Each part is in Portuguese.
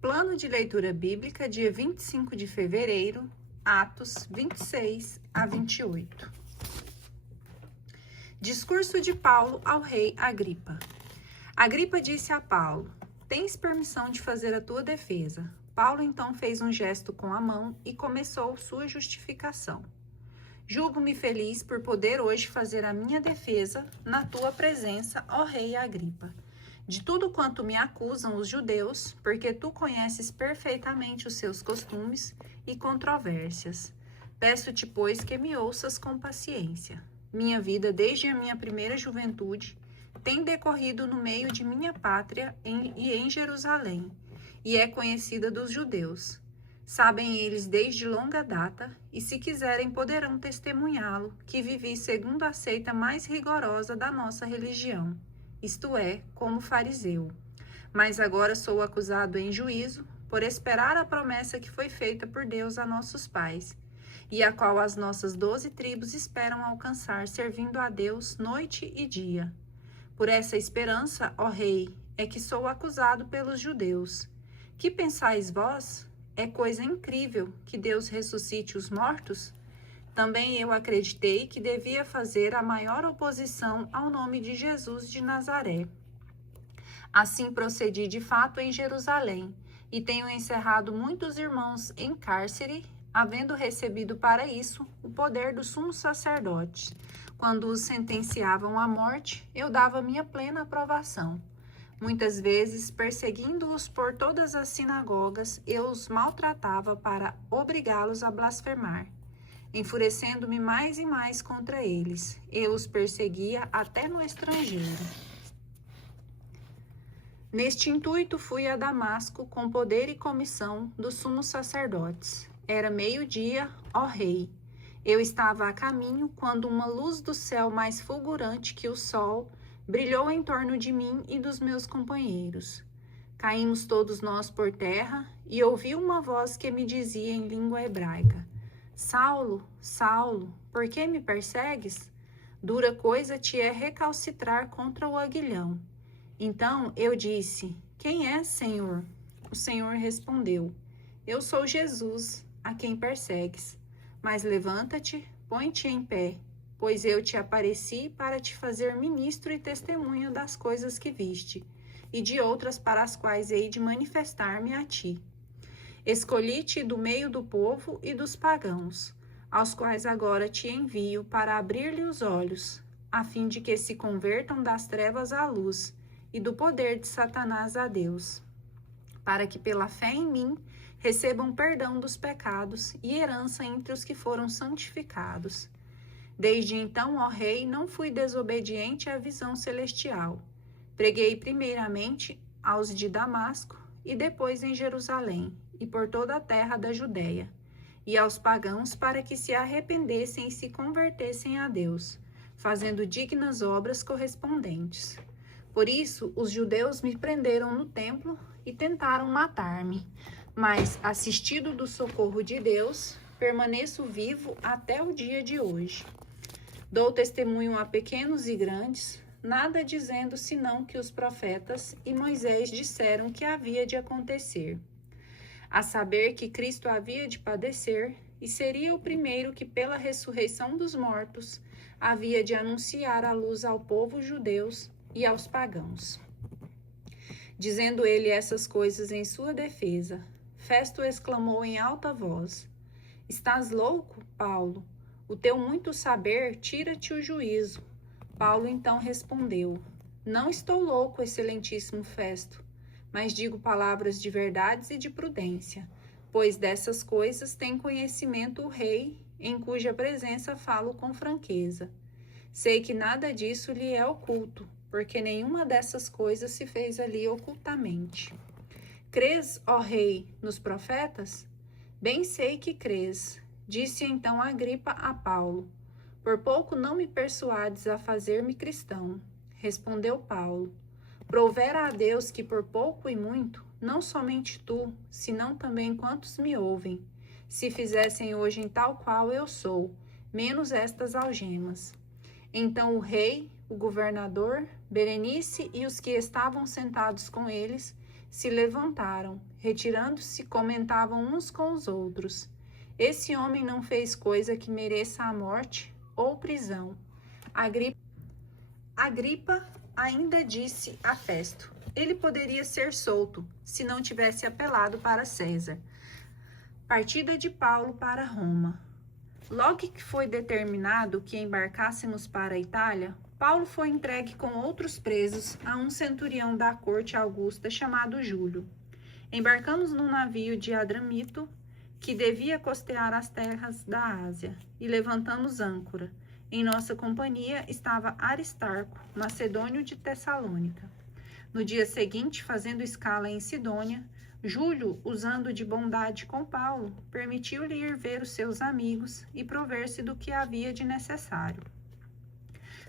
Plano de leitura bíblica, dia 25 de fevereiro, Atos 26 a 28. Discurso de Paulo ao rei Agripa. Agripa disse a Paulo: "Tens permissão de fazer a tua defesa." Paulo então fez um gesto com a mão e começou sua justificação. "Julgo-me feliz por poder hoje fazer a minha defesa na tua presença, ó rei Agripa, de tudo quanto me acusam os judeus, porque tu conheces perfeitamente os seus costumes e controvérsias. Peço-te, pois, que me ouças com paciência. Minha vida, desde a minha primeira juventude, tem decorrido no meio de minha pátria e em Jerusalém, e é conhecida dos judeus. Sabem eles desde longa data, e se quiserem poderão testemunhá-lo, que vivi segundo a seita mais rigorosa da nossa religião, isto é, como fariseu. Mas agora sou acusado em juízo, por esperar a promessa que foi feita por Deus a nossos pais, e a qual as nossas 12 tribos esperam alcançar, servindo a Deus noite e dia. Por essa esperança, ó rei, é que sou acusado pelos judeus. Que pensais vós? É coisa incrível que Deus ressuscite os mortos? Também eu acreditei que devia fazer a maior oposição ao nome de Jesus de Nazaré. Assim procedi de fato em Jerusalém, e tenho encerrado muitos irmãos em cárcere, havendo recebido para isso o poder do sumo sacerdote. Quando os sentenciavam à morte, eu dava minha plena aprovação. Muitas vezes, perseguindo-os por todas as sinagogas, eu os maltratava para obrigá-los a blasfemar. Enfurecendo-me mais e mais contra eles, eu os perseguia até no estrangeiro. Neste intuito fui a Damasco com poder e comissão dos sumos sacerdotes. Era meio-dia, ó rei. Eu estava a caminho quando uma luz do céu mais fulgurante que o sol brilhou em torno de mim e dos meus companheiros. Caímos todos nós por terra e ouvi uma voz que me dizia em língua hebraica: "Saulo, Saulo, por que me persegues? Dura coisa te é recalcitrar contra o aguilhão." Então eu disse: "Quem és, Senhor?" O Senhor respondeu: "Eu sou Jesus, a quem persegues. Mas levanta-te, põe-te em pé, pois eu te apareci para te fazer ministro e testemunha das coisas que viste, e de outras para as quais hei de manifestar-me a ti. Escolhi-te do meio do povo e dos pagãos, aos quais agora te envio para abrir-lhe os olhos, a fim de que se convertam das trevas à luz e do poder de Satanás a Deus, para que pela fé em mim recebam perdão dos pecados e herança entre os que foram santificados. Desde então, ó rei, não fui desobediente à visão celestial. Preguei primeiramente aos de Damasco e depois em Jerusalém e por toda a terra da Judéia, e aos pagãos para que se arrependessem e se convertessem a Deus, fazendo dignas obras correspondentes. Por isso, os judeus me prenderam no templo e tentaram matar-me, mas, assistido do socorro de Deus, permaneço vivo até o dia de hoje. Dou testemunho a pequenos e grandes, nada dizendo senão que os profetas e Moisés disseram que havia de acontecer, a saber que Cristo havia de padecer e seria o primeiro que pela ressurreição dos mortos havia de anunciar a luz ao povo judeus e aos pagãos." Dizendo ele essas coisas em sua defesa, Festo exclamou em alta voz: "Estás louco, Paulo? O teu muito saber tira-te o juízo." Paulo então respondeu: "Não estou louco, excelentíssimo Festo, mas digo palavras de verdades e de prudência, pois dessas coisas tem conhecimento o rei, em cuja presença falo com franqueza. Sei que nada disso lhe é oculto, porque nenhuma dessas coisas se fez ali ocultamente. Crês, ó rei, nos profetas? Bem sei que crês." Disse então Agripa a Paulo: "Por pouco não me persuades a fazer-me cristão." Respondeu Paulo: "Provera a Deus que por pouco e muito, não somente tu, senão também quantos me ouvem, se fizessem hoje em tal qual eu sou, menos estas algemas." Então o rei, o governador, Berenice e os que estavam sentados com eles se levantaram, retirando-se, comentavam uns com os outros: esse homem não fez coisa que mereça a morte ou prisão. Agripa ainda disse a Festo: ele poderia ser solto, se não tivesse apelado para César. Partida de Paulo para Roma. Logo que foi determinado que embarcássemos para a Itália, Paulo foi entregue com outros presos a um centurião da corte augusta chamado Júlio. Embarcamos num navio de Adramito, que devia costear as terras da Ásia, e levantamos âncora. Em nossa companhia estava Aristarco, macedônio de Tessalônica. No dia seguinte, fazendo escala em Sidônia, Júlio, usando de bondade com Paulo, permitiu-lhe ir ver os seus amigos e prover-se do que havia de necessário.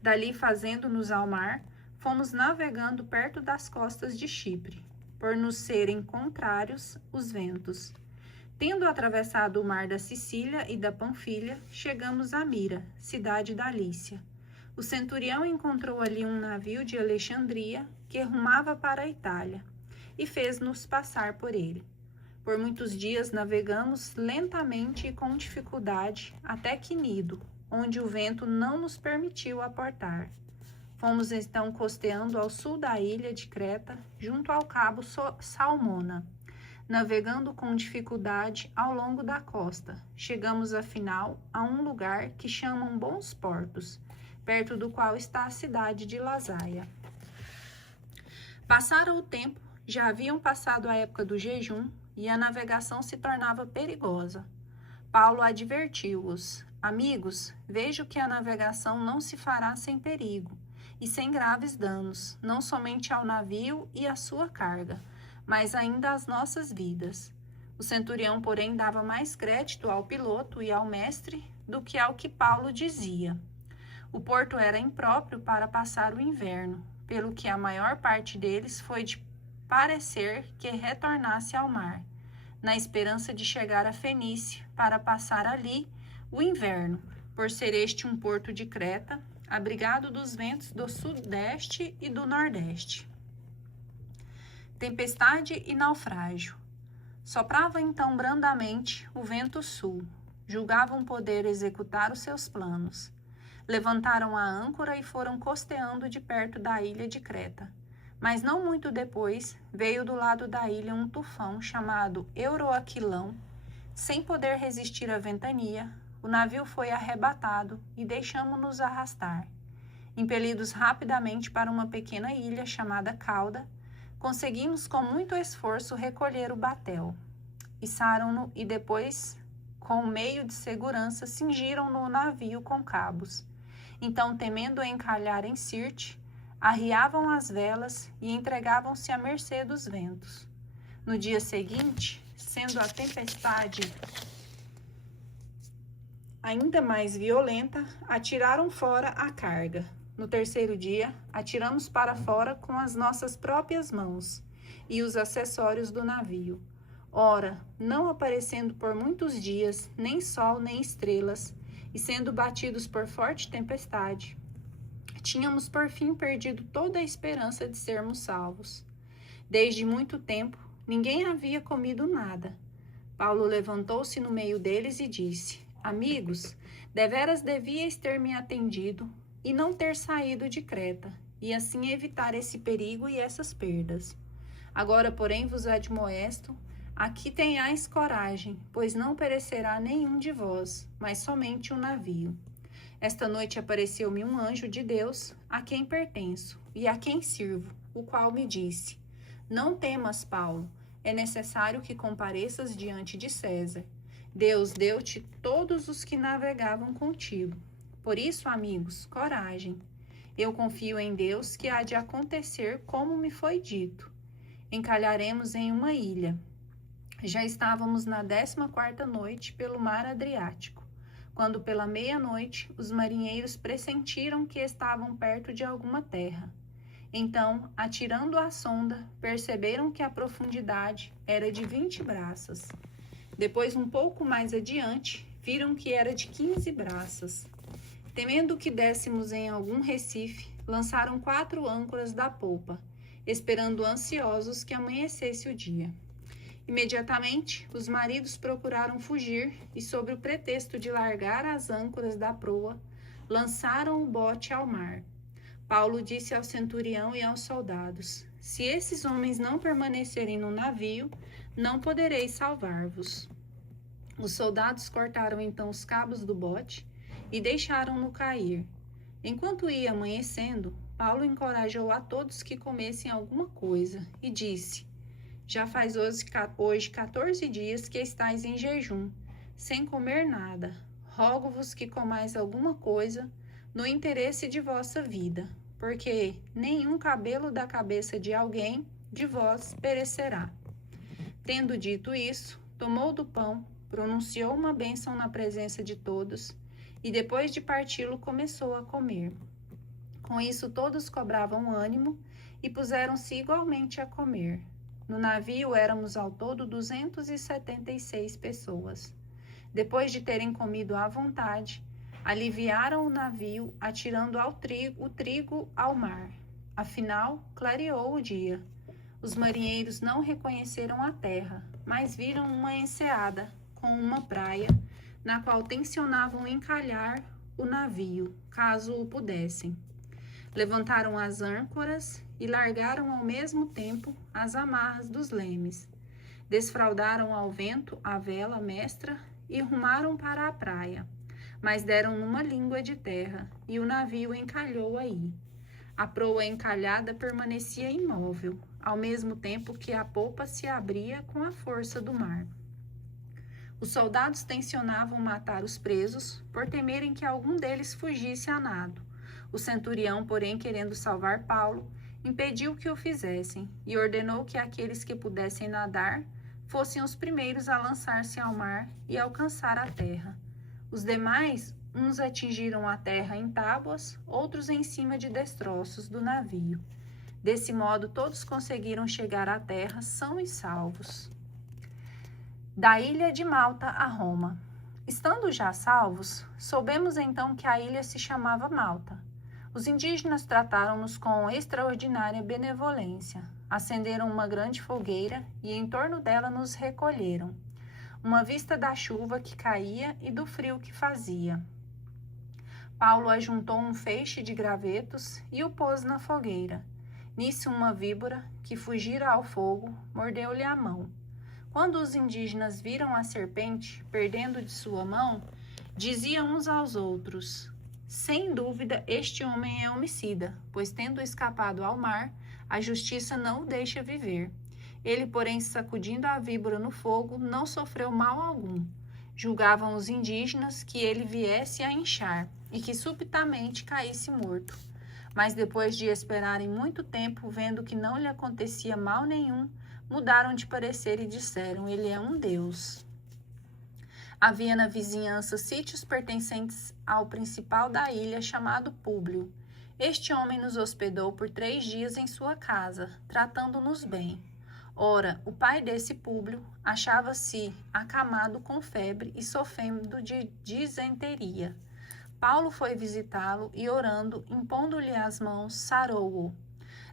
Dali, fazendo-nos ao mar, fomos navegando perto das costas de Chipre, por nos serem contrários os ventos. Tendo atravessado o mar da Sicília e da Panfilha, chegamos a Mira, cidade da Lícia. O centurião encontrou ali um navio de Alexandria que rumava para a Itália, e fez-nos passar por ele. Por muitos dias navegamos lentamente e com dificuldade até Quinido, onde o vento não nos permitiu aportar. Fomos então costeando ao sul da ilha de Creta, junto ao cabo Salmona, navegando com dificuldade ao longo da costa. Chegamos afinal a um lugar que chamam Bons Portos, perto do qual está a cidade de Lasaia. Passara o tempo, já haviam passado a época do jejum e a navegação se tornava perigosa. Paulo advertiu-os: amigos, vejo que a navegação não se fará sem perigo e sem graves danos, não somente ao navio e à sua carga, mas ainda às nossas vidas. O centurião, porém, dava mais crédito ao piloto e ao mestre do que ao que Paulo dizia. O porto era impróprio para passar o inverno, pelo que a maior parte deles foi de parecer que retornasse ao mar, na esperança de chegar a Fenícia, para passar ali o inverno, por ser este um porto de Creta, abrigado dos ventos do sudeste e do nordeste. Tempestade e naufrágio. Soprava então brandamente o vento sul. Julgavam poder executar os seus planos. Levantaram a âncora e foram costeando de perto da ilha de Creta. Mas não muito depois, veio do lado da ilha um tufão chamado Euroaquilão. Sem poder resistir à ventania, o navio foi arrebatado e deixamo-nos arrastar. Impelidos rapidamente para uma pequena ilha chamada Cauda, conseguimos com muito esforço recolher o batel. Içaram-no e depois, com meio de segurança, cingiram-no o navio com cabos. Então, temendo encalhar em Sirte, arriavam as velas e entregavam-se à mercê dos ventos. No dia seguinte, sendo a tempestade ainda mais violenta, atiraram fora a carga. No terceiro dia, atiramos para fora com as nossas próprias mãos e os acessórios do navio. Ora, não aparecendo por muitos dias nem sol nem estrelas, e sendo batidos por forte tempestade, tínhamos por fim perdido toda a esperança de sermos salvos. Desde muito tempo, ninguém havia comido nada. Paulo levantou-se no meio deles e disse: amigos, deveras devíeis ter me atendido e não ter saído de Creta, e assim evitar esse perigo e essas perdas. Agora, porém, vos admoesto, aqui tenhais coragem, pois não perecerá nenhum de vós, mas somente o navio. Esta noite apareceu-me um anjo de Deus, a quem pertenço e a quem sirvo, o qual me disse: não temas, Paulo, é necessário que compareças diante de César. Deus deu-te todos os que navegavam contigo. Por isso, amigos, coragem. Eu confio em Deus que há de acontecer como me foi dito. Encalharemos em uma ilha. Já estávamos na 14ª noite pelo mar Adriático, quando pela meia-noite os marinheiros pressentiram que estavam perto de alguma terra. Então, atirando a sonda, perceberam que a profundidade era de 20 braças. Depois, um pouco mais adiante, viram que era de 15 braças. Temendo que dessemos em algum recife, lançaram 4 âncoras da polpa esperando ansiosos que amanhecesse o dia. Imediatamente, os maridos procuraram fugir e, sob o pretexto de largar as âncoras da proa, lançaram o bote ao mar. Paulo disse ao centurião e aos soldados: se esses homens não permanecerem no navio, não podereis salvar-vos. Os soldados cortaram então os cabos do bote e deixaram-no cair. Enquanto ia amanhecendo, Paulo encorajou a todos que comessem alguma coisa e disse: já faz hoje 14 dias que estáis em jejum, sem comer nada. Rogo-vos que comais alguma coisa no interesse de vossa vida, porque nenhum cabelo da cabeça de alguém de vós perecerá. Tendo dito isso, tomou do pão, pronunciou uma bênção na presença de todos, e depois de parti-lo começou a comer. Com isso todos cobravam ânimo e puseram-se igualmente a comer. No navio éramos ao todo 276 pessoas. Depois de terem comido à vontade, aliviaram o navio, atirando o trigo ao mar. Afinal, clareou o dia. Os marinheiros não reconheceram a terra, mas viram uma enseada com uma praia, na qual tencionavam encalhar o navio, caso o pudessem. Levantaram as âncoras e largaram ao mesmo tempo as amarras dos lemes. Desfraldaram ao vento a vela mestra e rumaram para a praia, mas deram numa língua de terra, e o navio encalhou aí. A proa encalhada permanecia imóvel, ao mesmo tempo que a popa se abria com a força do mar. Os soldados tencionavam matar os presos, por temerem que algum deles fugisse a nado. O centurião, porém, querendo salvar Paulo, impediu que o fizessem e ordenou que aqueles que pudessem nadar fossem os primeiros a lançar-se ao mar e alcançar a terra. Os demais, uns atingiram a terra em tábuas, outros em cima de destroços do navio. Desse modo, todos conseguiram chegar à terra são e salvos. Da ilha de Malta a Roma. Estando já salvos, soubemos então que a ilha se chamava Malta. Os indígenas trataram-nos com extraordinária benevolência. Acenderam uma grande fogueira e em torno dela nos recolheram, uma vista da chuva que caía e do frio que fazia. Paulo ajuntou um feixe de gravetos e o pôs na fogueira. Nisso uma víbora, que fugira ao fogo, mordeu-lhe a mão. Quando os indígenas viram a serpente, perdendo de sua mão, diziam uns aos outros: sem dúvida, este homem é homicida, pois tendo escapado ao mar, a justiça não o deixa viver. Ele, porém, sacudindo a víbora no fogo, não sofreu mal algum. Julgavam os indígenas que ele viesse a inchar e que subitamente caísse morto. Mas depois de esperarem muito tempo, vendo que não lhe acontecia mal nenhum, mudaram de parecer e disseram: ele é um deus. Havia na vizinhança sítios pertencentes ao principal da ilha, chamado Públio. Este homem nos hospedou por 3 dias em sua casa, tratando-nos bem. Ora, o pai desse Públio achava-se acamado com febre e sofrendo de disenteria. Paulo foi visitá-lo e, orando, impondo-lhe as mãos, sarou-o.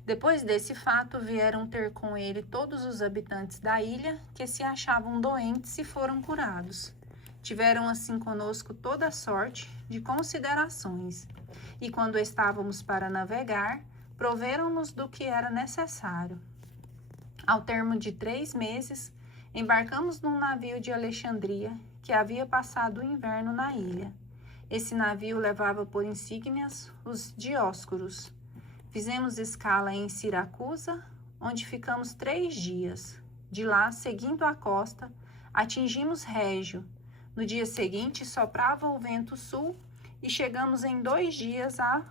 Depois desse fato, vieram ter com ele todos os habitantes da ilha que se achavam doentes e foram curados. Tiveram assim conosco toda sorte de considerações, e quando estávamos para navegar, proveram-nos do que era necessário. Ao termo de 3 meses, embarcamos num navio de Alexandria, que havia passado o inverno na ilha. Esse navio levava por insígnias os Dióscuros. Fizemos escala em Siracusa, onde ficamos 3 dias. De lá, seguindo a costa, atingimos Régio. No dia seguinte, soprava o vento sul e chegamos em 2 dias a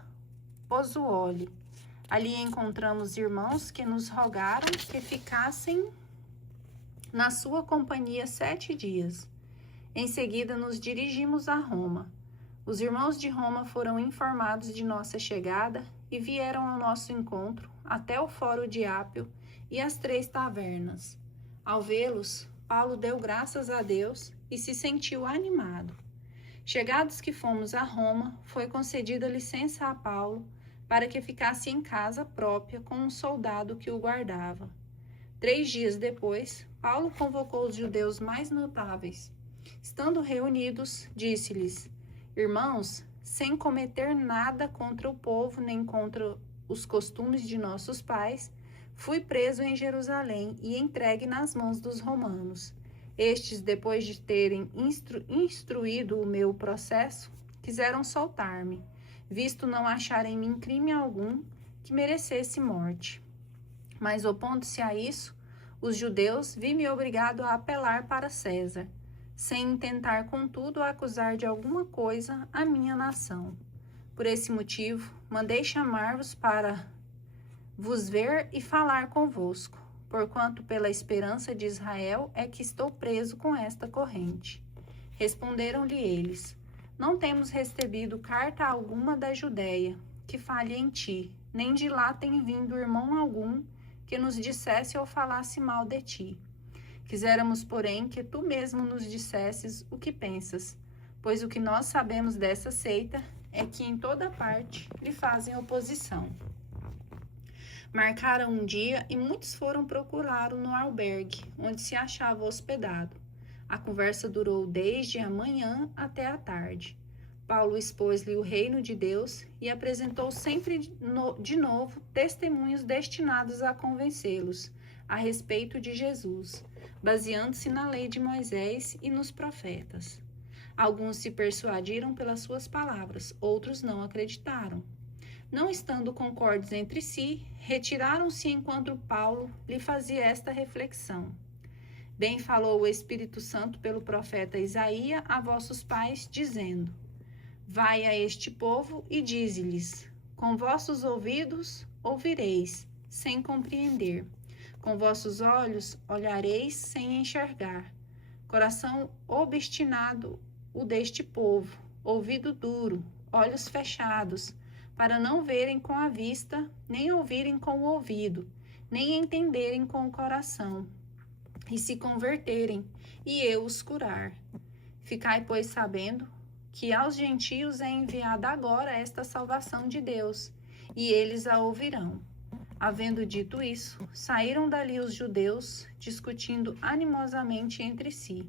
Pozzuoli. Ali encontramos irmãos que nos rogaram que ficassem na sua companhia 7 dias. Em seguida, nos dirigimos a Roma. Os irmãos de Roma foram informados de nossa chegada e vieram ao nosso encontro até o Fórum de Ápio e as 3 tavernas. Ao vê-los, Paulo deu graças a Deus e se sentiu animado. Chegados que fomos a Roma, foi concedida licença a Paulo para que ficasse em casa própria com um soldado que o guardava. 3 dias depois, Paulo convocou os judeus mais notáveis. Estando reunidos, disse-lhes: Irmãos, sem cometer nada contra o povo nem contra os costumes de nossos pais, fui preso em Jerusalém e entregue nas mãos dos romanos. Estes, depois de terem instruído o meu processo, quiseram soltar-me, visto não achar em mim crime algum que merecesse morte. Mas, opondo-se a isso, os judeus vi-me obrigado a apelar para César, sem intentar, contudo, acusar de alguma coisa a minha nação. Por esse motivo, mandei chamar-vos para vos ver e falar convosco, porquanto pela esperança de Israel é que estou preso com esta corrente. Responderam-lhe eles: Não temos recebido carta alguma da Judéia, que fale em ti, nem de lá tem vindo irmão algum que nos dissesse ou falasse mal de ti. Quiséramos, porém, que tu mesmo nos dissesses o que pensas, pois o que nós sabemos dessa seita é que em toda parte lhe fazem oposição. Marcaram um dia e muitos foram procurá-lo no albergue, onde se achava hospedado. A conversa durou desde a manhã até a tarde. Paulo expôs-lhe o reino de Deus e apresentou sempre de novo testemunhos destinados a convencê-los a respeito de Jesus, baseando-se na lei de Moisés e nos profetas. Alguns se persuadiram pelas suas palavras, outros não acreditaram. Não estando concordes entre si, retiraram-se enquanto Paulo lhe fazia esta reflexão. Bem falou o Espírito Santo pelo profeta Isaías a vossos pais, dizendo: Vai a este povo e dize-lhes: Com vossos ouvidos ouvireis, sem compreender. Com vossos olhos olhareis sem enxergar. Coração obstinado o deste povo, ouvido duro, olhos fechados, para não verem com a vista, nem ouvirem com o ouvido, nem entenderem com o coração, e se converterem, e eu os curar. Ficai, pois, sabendo que aos gentios é enviada agora esta salvação de Deus, e eles a ouvirão. Havendo dito isso, saíram dali os judeus, discutindo animosamente entre si.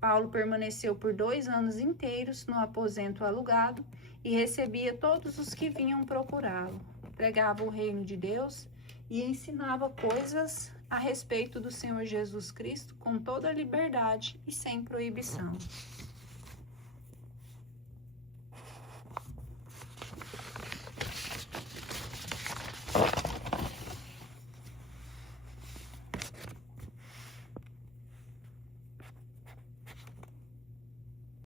Paulo permaneceu por 2 anos inteiros no aposento alugado e recebia todos os que vinham procurá-lo. Pregava o reino de Deus e ensinava coisas a respeito do Senhor Jesus Cristo com toda a liberdade e sem proibição.